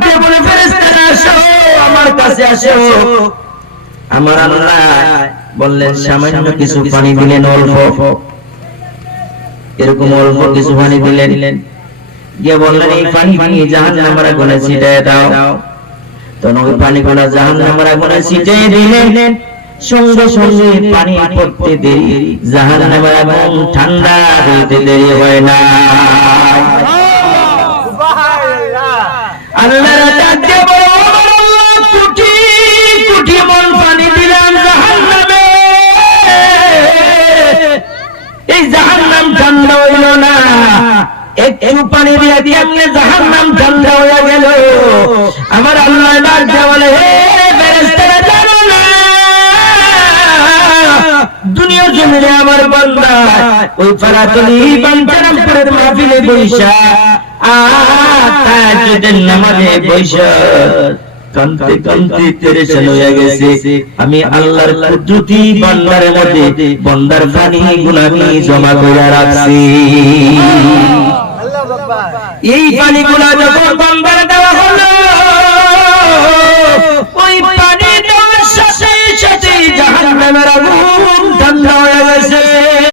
দিয়ে বলে ফেরেশতারা আসো আমার কাছে আসো। আমার আল্লাহ বললেন সামান্য কিছু পানি দিলেন, অল্প এরকম অল্প কিছু পানি দিলেন, গিয়ে বললেন এই পানি জাহান্নামের আগুনে ছিটিয়ে দাও। তো ওই পানিগুলো জাহান্নামের আগুনে ছিটিয়ে দিলেন। সঙ্গে সঙ্গে পানি পড়তে দেরি, জাহান্নামের আগুন ঠান্ডা হতে দেরি হয় না। আল্লাহ ডাক দিয়ে বলে আমার আল্লাহ কোটি কোটি মন পানি দিলাম জাহান্নামে, এই জাহান্নাম ঠান্ডা হইল না। একটু পানি দিয়ে কেমনে জাহান্নাম ঠান্ডা হয়ে গেল? আমার আল্লাহ ডাক দিয়ে বলে হে ফেরেশতারা জানো না দুনিয়া জমিনে আমার বান্দা ওই ফারাতুলি বাঞ্চারামপুরের মাহফিলে বৈশা তাহাজ্জুদের নামাজে বৈশা কান্তে কান্তে পেরেশান হয়ে গেছে। আমি আল্লাহর কুদরতি বান্দার মধ্যে বান্দার পানিগুলো আমি জমা করে রাখছি। এই পানিগুলো যখন বান্দা